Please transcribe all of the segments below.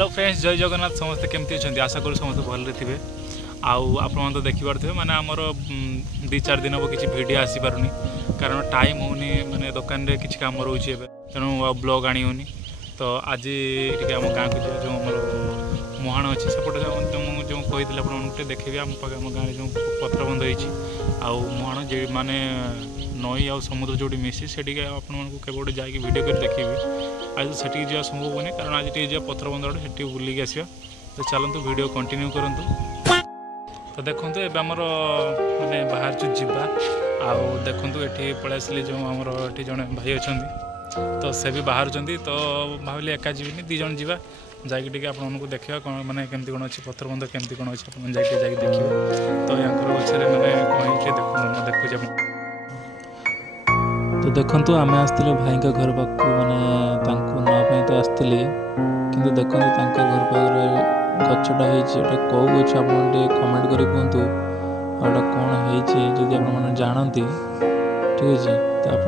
Hello friends जय जगन्नाथ समस्ते केमती अच्छा आशा करूँ समस्त भले थे आप तो देखिपे मैंने आमर 2-4 दिन हम किसी भिड आसीपारूनी कारण टाइम होनी माने दुकान रे किसी काम रोचे तेणु ब्लॉग आनी होनी तो आज टे आम गाँव को जो आम मुहाण अच्छी सेपटे जो कही आपटे देखेबी आम गाँव जो पथर बंध हो मुहाण जे माने नई आ समुद्र जो मिसी से आपटे जाकि वीडियो कर देखी आज से जा संभव नहीं कारण आज जा पथर बंध से बुलिक आसवा तो चलतु वीडियो कंटिन्यू करूँ तो देखो ये आमर माने बाहर जो जीवा आउ देखु ये पलि आसली जो आमर ये जड़े भाई अच्छा तो से भी बाहर तो भाविली एका जीवन 2 जन जीवा जाकि आपको देखा कौन मैंने केमती कौन अच्छी पथर बंध केमती कौन अच्छे जाकि देखिए तो यहाँ गचरे मैंने देखुचे तो देखु आम आसते भाई घर पाक मैंने नापी तो आसती कि देखो घर पाखे गचटा होता कौ गच आप कमेंट कर कहतु आटा कौन होती आप जानती ठीक अच्छे तो आप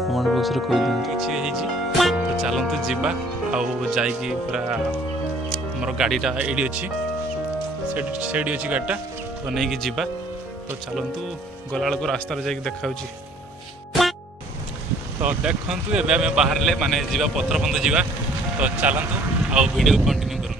कमेंट बॉक्स रे कह दिखाई तो चलतु जीवा आईकी पूरा मोर गाड़ीटा ये अच्छी से अच्छी गाड़ीटा तो नहीं कि जीवा तो चलतु गला बेलू रास्तार जा देखा तो देखु एवं बाहर माने जीवा पथर बंध जीवा तो चलतु आउ वीडियो कंटिन्यू करूँ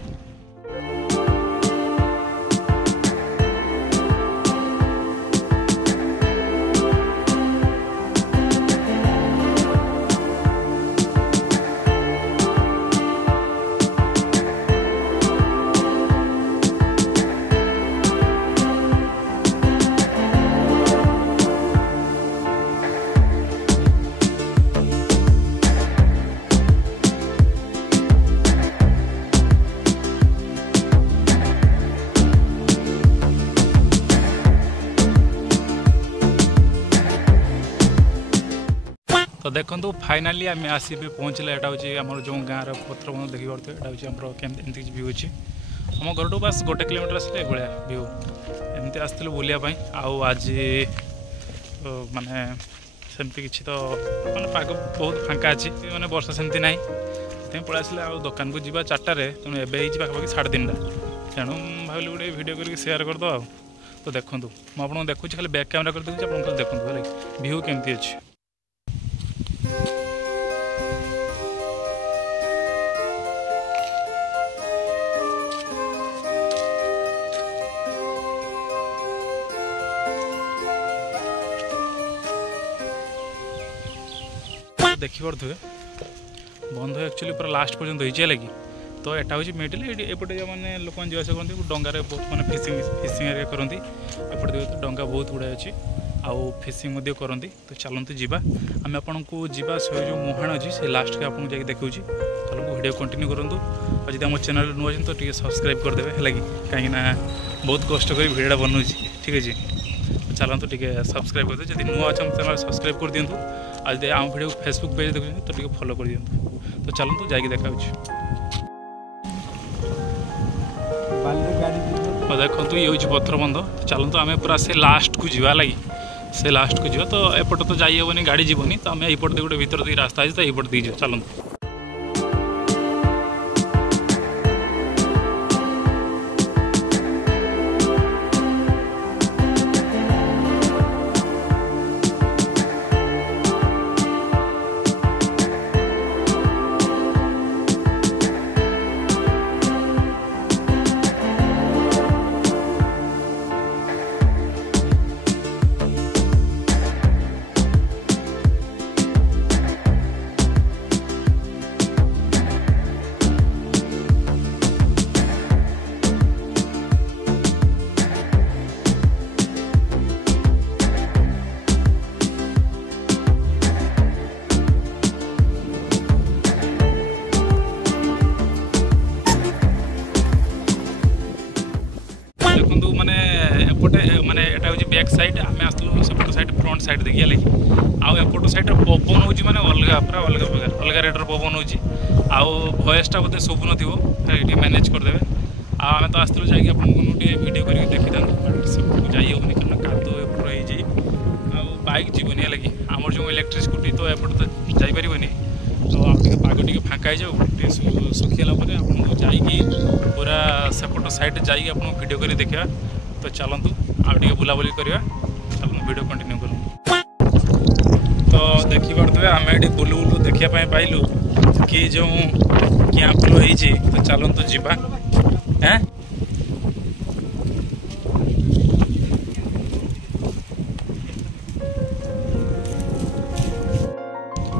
तो देखो फाइनाली आम आसी पहुँचले यहाँ हूँ आम जो गाँव पथर बंध देखी पारे यहाँ हूँ एमती भ्यू अच्छी आम घर टू बास 1 किलोमीटर आसले ये भ्यू एमती आसलु बुलायापी आज माने सेमती किसी तो मैंने पाग बहुत फांका अच्छी मैंने वर्षा सेमती ना पलि आसले आ दुकान को जीवा 4टारे तेणु एवं पाखापाखि 3:30 तेणु भाविली गोटे वीडियो करके सेयार करदे तो देखूँ मुझे देखुँ खाली बैक कैमेरा कर दूसरी आप देखते भ्यू केमती अच्छी देखिपे बंध एक्चुअली पूरा लास्ट पर्यटन होती लगी तो यहाँ हूँ मिडिल एपटे मैंने लोक जावास करते डंगार बहुत मैंने फिशिंग करती एपटे डंगा बहुत गुड़ाए अच्छी आउ फिशिंग करती तो चलते जावा आम आपन को जीवा से जो मुहाण अच्छी से लास्ट के आपको जाकि देखा चलो वीडियो कंटिन्यू करूँ और जब आम चैनल नुआ तो टे सब्सक्राइब करदे है कहीं बहुत कष्ट कर भिडियो बनाऊँ ठीक अच्छे चलते टे सब्सक्राइब करदे जब नुआ अच्छा चैनल सब्सक्राइब कर दिंतु आज आम वीडियो फेसबुक पेज देखते तो टे फॉलो कर दिंतु तो चलते जाकि देखा देखो ये हूँ पथर बंध चलते आम पूरा से लास्ट को जीवा लगी से लास्ट को जीवा तो एपटे तो जाइबनी गाड़ी जीवनी तो आम यपटे गोटे भीतर दी रास्ता है तो यपटे दी जाओ चलते देखो माने एपटे माने एटा हूँ बैक साइड आम आसलु सेपट साइड फ्रंट साइड देखिए लगे आउट साइड पवन हो माने अलग पूरा अलग प्रकार अलग रेटर पवन हो वॉइसटा बोधे शुभ न मैनेज करदे आम तो आसलु जाकि आपटे वीडियो करके देखी था सेपट जाई होनी कारण कादो एपटे बाइक जीवन लगे आमर जो इलेक्ट्रिक स्कूटी तो एपटे तो जापर तो आप पाग टे फाँका हो जाए सुखीला आपको जाकि ସେପଟ ସାଇଡ଼୍ ଯାଇକି ଆପଣଙ୍କୁ ଭିଡ଼ିଓ କରି ଦେଖିବା। ତ ଚାଲନ୍ତୁ ଆଉ ଟିକେ ବୁଲାବୁଲି କରିବା, ଚାଲନ୍ତୁ ଭିଡ଼ିଓ କଣ୍ଟିନ୍ୟୁ କରୁ। ତ ଦେଖିପାରୁଥିବେ ଆମେ ଏଠି ବୁଲୁ ବୁଲୁ ଦେଖିବା ପାଇଁ ପାଇଲୁ କି ଯେଉଁ କିଆଁ ଫୁଲ ହେଇଛି। ତ ଚାଲନ୍ତୁ ଯିବା।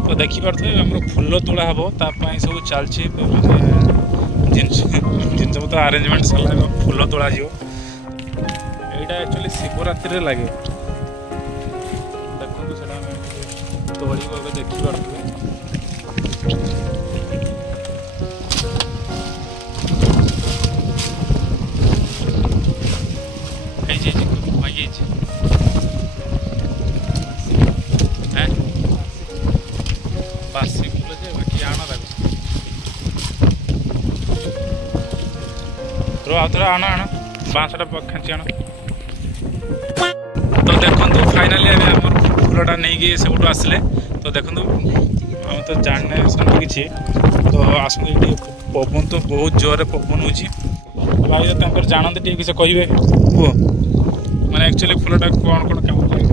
ତ ଦେଖିପାରୁଥିବେ ଆମର ଫୁଲ ତୋଳା ହେବ, ତା ପାଇଁ ସବୁ ଚାଲିଛି ଜିନିଷପତ୍ର ଆରେଞ୍ଜମେଣ୍ଟ ସରିଲା, ଫୁଲ ତୋଳାଯିବ। ଏଇଟା ଆକ୍ଚୁଆଲି ଶିବରାତ୍ରିରେ ଲାଗେ। ଦେଖନ୍ତୁ ସେଟା ଆମେ ତୋଳିବୁ ଏବେ, ଦେଖିପାରୁଥିବେ। ବାସି ଫୁଲ ଯେ ବାକି ଆଣ ତାକୁ ଆଉ ଥରେ ଆଣ ବାଁଶଟା ଖେଞ୍ଚି ଆଣ। ତ ଦେଖନ୍ତୁ ଫାଇନାଲି ଆମେ ଆମର ଫୁଲଟା ନେଇକି ସେପଟୁ ଆସିଲେ। ତ ଦେଖନ୍ତୁ ଆମେ ତ ଜାଣିନେ ସେମିତି କିଛି, ତ ଆସନ୍ତୁ ଏଠି ପବନ ତ ବହୁତ ଜୋରରେ ପବନ ହେଉଛି। ଭାଇ ତାଙ୍କର ଜାଣନ୍ତି ଟିକେ କିଛି କହିବେ କୁହ, ମାନେ ଆକ୍ଚୁଆଲି ଫୁଲଟା କ'ଣ କ'ଣ କାମ କରେ?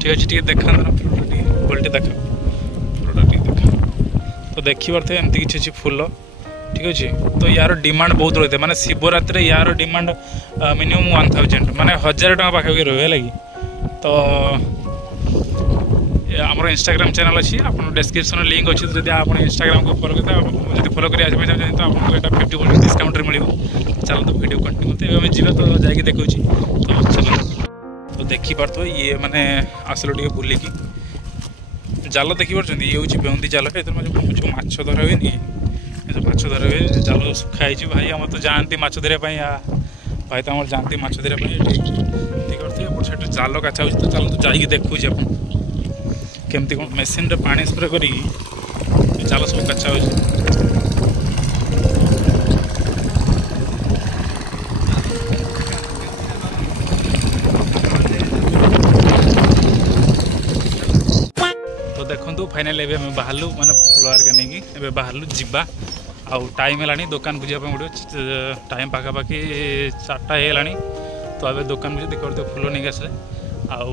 ঠিক ଅଛି ଟିକେ ଦେଖାନ୍ତୁ ନା ଫୁଲଟା, ଟିକେ ଫୁଲଟି ଦେଖ, ଫୁଲଟା ଟିକେ ଦେଖ। ତ ଦେଖିପାରୁଥିବେ ଏମିତି କିଛି ଅଛି ଫୁଲ, ଠିକ୍ ଅଛି। ତ ୟାର ଡିମାଣ୍ଡ ବହୁତ ରହିଥାଏ, ମାନେ ଶିବରାତ୍ରିରେ ୟାର ଡିମାଣ୍ଡ ମିନିମମ୍ 1000, ମାନେ 1000 ଟଙ୍କା ପାଖାପାଖି ରହିବ, ହେଲା କି। ତ ଆମର ଇନଷ୍ଟାଗ୍ରାମ ଚ୍ୟାନେଲ୍ ଅଛି, ଆପଣ ଡେସ୍କ୍ରିପ୍ସନ୍ରେ ଲିଙ୍କ୍ ଅଛି। ଯଦି ଆପଣ ଇନଷ୍ଟାଗ୍ରାମକୁ ଫଲୋ କରିବେ, ଯଦି ଫଲୋ କରି ଆସିବା ପାଇଁ ଚାହୁଁଛନ୍ତି ତ ଆପଣଙ୍କୁ ଏଇଟା 50% ଡିସ୍କାଉଣ୍ଟରେ ମିଳିବ। ଚାଲନ୍ତୁ ଭିଡ଼ିଓ କଣ୍ଟିନ୍ୟୁ। ଏବେ ଆମେ ଯିବା, ତ ଯାଇକି ଦେଖାଉଛି। ତ ଚାଲନ୍ତୁ। ତ ଦେଖିପାରୁଥିବେ ଇଏ ମାନେ ଆସିଲୁ ଟିକେ ବୁଲିକି। ଜାଲ ଦେଖିପାରୁଛନ୍ତି, ଇଏ ହେଉଛି ବେଉନ୍ଦି ଜାଲ। ଏଥିରେ ଯେଉଁ ମାଛ ଧରା ହୁଏନି, ଏ ଯେଉଁ ମାଛ ଧରା ହୁଏ, ଜାଲ ଶୁଖା ହେଇଛି। ଭାଇ ଆମର ତ ଯାଆନ୍ତି ମାଛ ଧରିବା ପାଇଁ, ଭାଇ ତ ଆମର ଯାଆନ୍ତି ମାଛ ଧରିବା ପାଇଁ। ଏଠି ଦେଖିପାରୁଥିବେ ଏପଟ ସାଇଡ଼୍ରେ ଜାଲ କାଚା ହେଉଛି। ତ ଚାଲନ୍ତୁ ଯାଇକି ଦେଖୁଛି ଆପଣ କେମିତି କ'ଣ ମେସିନ୍ରେ ପାଣି ସ୍ପ୍ରେ କରିକି ଜାଲ ସବୁ କାଚା ହେଉଛି। ଦେଖନ୍ତୁ ଫାଇନାଲି ଏବେ ଆମେ ବାହାରିଲୁ, ମାନେ ଫୁଲ ଆରିକା ନେଇକି ଏବେ ବାହାରିଲୁ ଯିବା। ଆଉ ଟାଇମ୍ ହେଲାଣି ଦୋକାନ ବୁଝିବା ପାଇଁ ପଡ଼ିବ। ଟାଇମ୍ ପାଖାପାଖି 4ଟା ହେଇଗଲାଣି। ତ ଏବେ ଦୋକାନ ବୁଝି ଦେଖିପାରୁଥିବେ ଫୁଲ ନେଇକି ଆସିଲେ। ଆଉ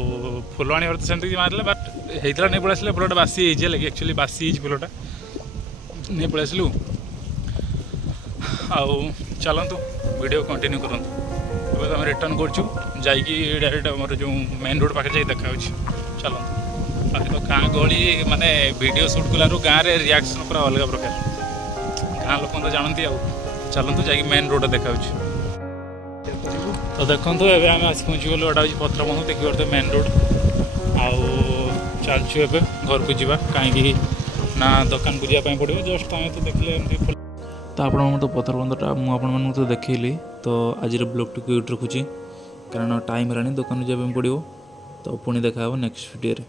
ଫୁଲ ଆଣିବାର ତ ସେମିତି କିଛି ମାରିଲେ, ବଟ୍ ହେଇଥିଲା ନେଇ ପଳେଇ ଆସିଲେ। ଫୁଲଟା ବାସି ହେଇଛି, ହେଲା କି, ଆକ୍ଚୁଆଲି ବାସି ହେଇଛି ଫୁଲଟା, ନେଇ ପଳେଇ ଆସିଲୁ। ଆଉ ଚାଲନ୍ତୁ ଭିଡ଼ିଓ କଣ୍ଟିନ୍ୟୁ କରନ୍ତୁ। ଏବେ ତ ଆମେ ରିଟର୍ନ କରୁଛୁ, ଯାଇକି ଡାଇରେକ୍ଟ ଆମର ଯେଉଁ ମେନ୍ ରୋଡ଼ ପାଖରେ ଯାଇକି ଦେଖାହେଉଛି। ଚାଲନ୍ତୁ। ଆଉ ତ ଗାଁ ଗହଳି ମାନେ ଭିଡ଼ିଓ ସୁଟ୍ କଲାରୁ ଗାଁରେ ରିଆକ୍ସନ୍ ପୁରା ଅଲଗା ପ୍ରକାର, ଗାଁ ଲୋକ ତ ଜାଣନ୍ତି। ଆଉ ଚାଲନ୍ତୁ ଯାଇକି ମେନ୍ ରୋଡ଼ ଦେଖାହେଉଛି। ତ ଦେଖନ୍ତୁ ଏବେ ଆମେ ଆସି ପହଞ୍ଚିଗଲୁ, ଏଇଟା ହେଉଛି ପତ୍ରବନ୍ଧ, ଦେଖିପାରୁଥିବେ ମେନ୍ ରୋଡ଼। ଆଉ ଚାଲିଛୁ ଏବେ ଘରକୁ ଯିବା, କାହିଁକି ନା ଦୋକାନ ବୁଝିବା ପାଇଁ ପଡ଼ିବ। ଜଷ୍ଟ ଆମେ ତ ଦେଖିଲେ ଏମିତି। ତ ଆପଣଙ୍କୁ ତ ପତ୍ରବନ୍ଧଟା ମୁଁ ଆପଣମାନଙ୍କୁ ତ ଦେଖେଇଲି। ତ ଆଜିର ବ୍ଲଗ୍ଟିକୁ ଏଇଠି ରଖୁଛି, କାରଣ ଟାଇମ୍ ହେଲାଣି ଦୋକାନ ଯିବା ପାଇଁ ପଡ଼ିବ। ତ ପୁଣି ଦେଖା ହେବ ନେକ୍ସଟ ଭିଡ଼ିଓରେ।